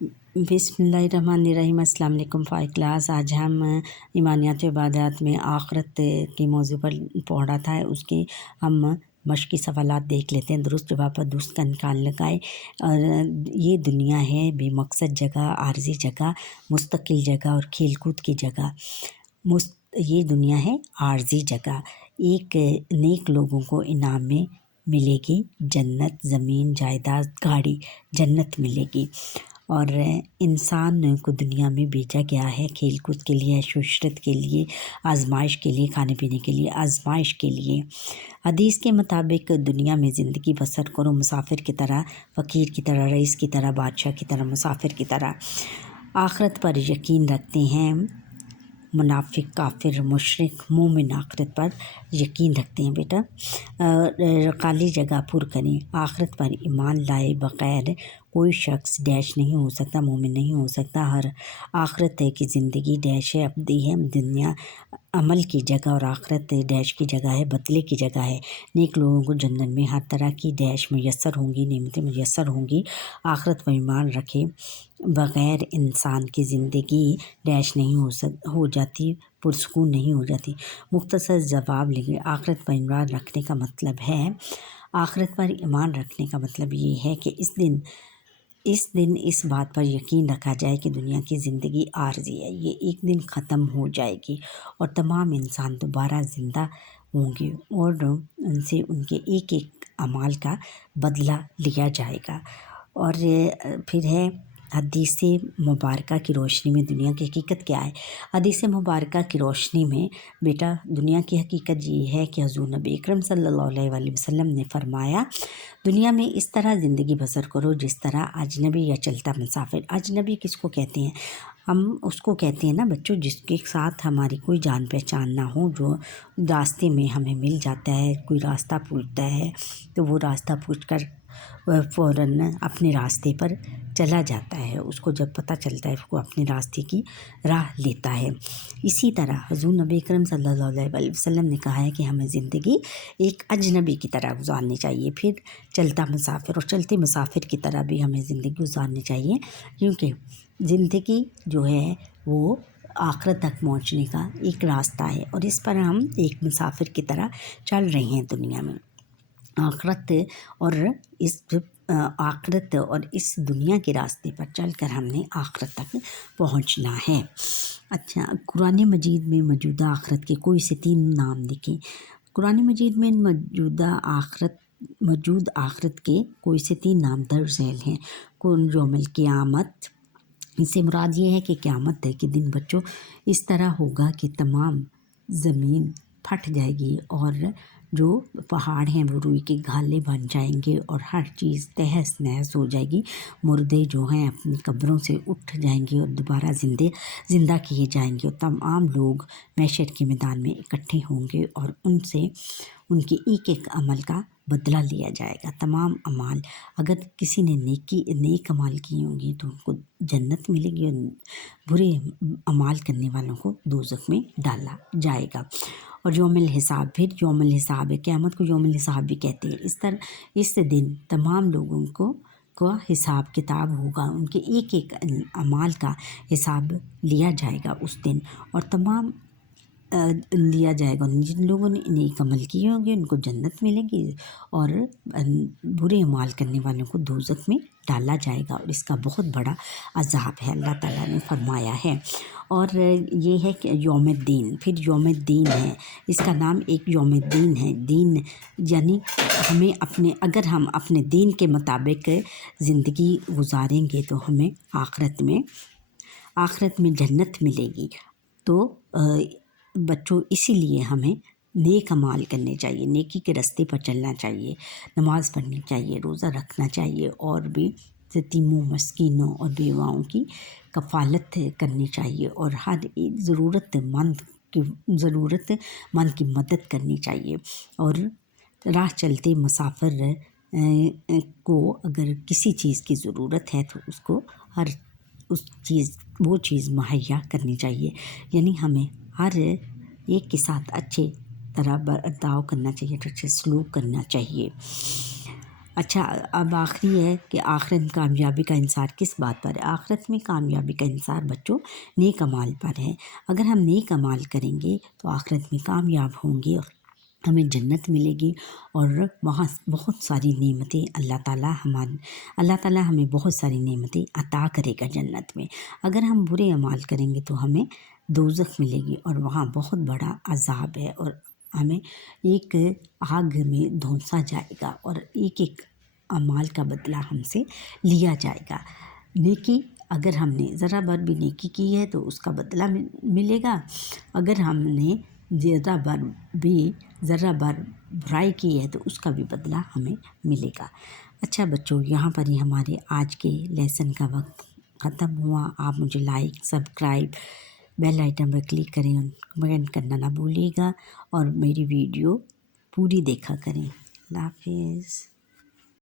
بسم اللہ الرحمن الرحیم۔ السلام علیکم فائو کلاس۔ آج ہم ایمانیات و عبادات میں آخرت کے موضوع پر پڑھا تھا، اس کے ہم مشقی سوالات دیکھ لیتے ہیں۔ درست جواب پر درست کا نکال لگائے۔ اور یہ دنیا ہے بے مقصد جگہ، عارضی جگہ، مستقل جگہ اور کھیل کود کی جگہ۔ یہ دنیا ہے عارضی جگہ۔ ایک نیک لوگوں کو انعام میں ملے گی جنت، زمین، جائیداد، گاڑی، جنت ملے گی۔ اور انسان کو دنیا میں بھیجا گیا ہے کھیل کود کے لیے، عیش و عشرت کے لیے، آزمائش کے لیے، کھانے پینے کے لیے، آزمائش کے لیے۔ حدیث کے مطابق دنیا میں زندگی بسر کرو مسافر کی طرح، فقیر کی طرح، رئیس کی طرح، بادشاہ کی طرح، مسافر کی طرح۔ آخرت پر یقین رکھتے ہیں منافق، کافر، مشرک، مومن آخرت پر یقین رکھتے ہیں بیٹا۔ خالی جگہ پر کریں۔ آخرت پر ایمان لائے بغیر کوئی شخص ڈیش نہیں ہو سکتا، مومن نہیں ہو سکتا۔ ہر آخرت کی زندگی ڈیش ہے، ابدی ہے۔ دنیا عمل کی جگہ اور آخرت ڈیش کی جگہ ہے، بدلے کی جگہ ہے۔ نیک لوگوں کو جنت میں ہر طرح کی ڈیش میسر ہوں گی، نعمتیں میسر ہوں گی۔ آخرت پر ایمان رکھے بغیر انسان کی زندگی ڈیش نہیں ہو جاتی، پرسکون نہیں ہو جاتی۔ مختصر جواب لیں۔ آخرت پر ایمان رکھنے کا مطلب ہے، آخرت پر ایمان رکھنے کا مطلب یہ ہے کہ اس دن اس بات پر یقین رکھا جائے کہ دنیا کی زندگی عارضی ہے، یہ ایک دن ختم ہو جائے گی اور تمام انسان دوبارہ زندہ ہوں گے اور ان سے ان کے ایک ایک اعمال کا بدلہ لیا جائے گا۔ اور پھر ہے حدیث مبارکہ کی روشنی میں دنیا کی حقیقت کیا ہے؟ حدیث مبارکہ کی روشنی میں بیٹا دنیا کی حقیقت یہ ہے کہ حضور نبی اکرم صلی اللہ علیہ وآلہ وسلم نے فرمایا، دنیا میں اس طرح زندگی بسر کرو جس طرح اجنبی یا چلتا مسافر۔ اجنبی کس کو کہتے ہیں؟ ہم اس کو کہتے ہیں نا بچوں جس کے ساتھ ہماری کوئی جان پہچان نہ ہو، جو راستے میں ہمیں مل جاتا ہے، کوئی راستہ پوچھتا ہے تو وہ راستہ پوچھ کر فوراً اپنے راستے پر چلا جاتا ہے۔ اس کو جب پتہ چلتا ہے اس کو اپنے راستے کی راہ لیتا ہے۔ اسی طرح حضور نبی اکرم صلی اللہ علیہ وآلہ وسلم نے کہا ہے کہ ہمیں زندگی ایک اجنبی کی طرح گزارنی چاہیے، پھر چلتا مسافر اور چلتے مسافر کی طرح بھی ہمیں زندگی گزارنی چاہیے، کیونکہ زندگی جو ہے وہ آخرت تک پہنچنے کا ایک راستہ ہے اور اس پر ہم ایک مسافر کی طرح چل رہے ہیں دنیا میں۔ آخرت اور اس دنیا کے راستے پر چل کر ہم نے آخرت تک پہنچنا ہے۔ اچھا، قرآن مجید میں موجودہ آخرت کے کوئی سے 3 نام لکھیں۔ قرآن مجید میں موجود آخرت کے کوئی سے 3 نام درج ذیل ہیں۔ یوم القیامت، اس سے مراد یہ ہے کہ قیامت کے دن بچوں اس طرح ہوگا کہ تمام زمین پھٹ جائے گی اور جو پہاڑ ہیں وہ روئی کے گھالے بن جائیں گے اور ہر چیز تہس نہس ہو جائے گی۔ مردے جو ہیں اپنی قبروں سے اٹھ جائیں گے اور دوبارہ زندہ کیے جائیں گے اور تمام لوگ محشر کے میدان میں اکٹھے ہوں گے اور ان سے ان کے ایک ایک عمل کا بدلہ لیا جائے گا۔ تمام اعمال، اگر کسی نے نیک عمال کیے ہوں گے تو ان کو جنت ملے گی اور برے اعمال کرنے والوں کو دوزخ میں ڈالا جائے گا۔ اور یوم الحساب، پھر یوم الحساب ہے، قیامت کو یوم الحساب بھی کہتے ہیں۔ اس دن تمام لوگوں کو حساب کتاب ہوگا، ان کے ایک ایک اعمال کا حساب لیا جائے گا اس دن اور تمام لیا جائے گا۔ جن لوگوں نے نیک عمل کیے ہوں گے ان کو جنت ملے گی اور برے اعمال کرنے والوں کو دوزخ میں ڈالا جائے گا اور اس کا بہت بڑا عذاب ہے، اللہ تعالیٰ نے فرمایا ہے۔ اور یہ ہے کہ یوم الدین، پھر یوم الدین ہے، اس کا نام ایک یوم الدین ہے۔ دین یعنی اگر ہم اپنے دین کے مطابق زندگی گزاریں گے تو ہمیں آخرت میں جنت ملے گی۔ تو بچوں اسی لیے ہمیں نیک اعمال کرنے چاہیے، نیکی کے راستے پر چلنا چاہیے، نماز پڑھنی چاہیے، روزہ رکھنا چاہیے اور بھی یتیموں، مسکینوں اور بیواؤں کی کفالت کرنی چاہیے اور ہر ایک ضرورت مند کی مدد کرنی چاہیے۔ اور راہ چلتے مسافر کو اگر کسی چیز کی ضرورت ہے تو اس کو وہ چیز مہیا کرنی چاہیے، یعنی ہمیں ہر ایک کے ساتھ اچھے طرح برتاؤ کرنا چاہیے، اچھے سلوک کرنا چاہیے۔ اچھا، اب آخری ہے کہ آخرت میں کامیابی کا انحصار کس بات پر ہے؟ آخرت میں کامیابی کا انحصار بچوں نیک اعمال پر ہے۔ اگر ہم نیک اعمال کریں گے تو آخرت میں کامیاب ہوں گے اور ہمیں جنت ملے گی، اور وہاں بہت ساری نعمتیں اللہ تعالیٰ ہمیں بہت ساری نعمتیں عطا کرے گا جنت میں۔ اگر ہم برے اعمال کریں گے تو ہمیں دوزخ ملے گی اور وہاں بہت بڑا عذاب ہے، اور ہمیں ایک آگ میں دھونسا جائے گا اور ایک ایک اعمال کا بدلہ ہم سے لیا جائے گا۔ نیکی، اگر ہم نے ذرا بھر بھی نیکی کی ہے تو اس کا بدلہ ملے گا، اگر ہم نے ذرا بھر برائی کی ہے تو اس کا بھی بدلہ ہمیں ملے گا۔ اچھا بچوں، یہاں پر ہی ہمارے آج کے لیسن کا وقت ختم ہوا۔ آپ مجھے لائک، سبسکرائب، بیل آئٹن پر کلک کریں، کمنٹ کرنا نہ بھولیے گا، اور میری ویڈیو پوری دیکھا کریں۔ اللہ حافظ۔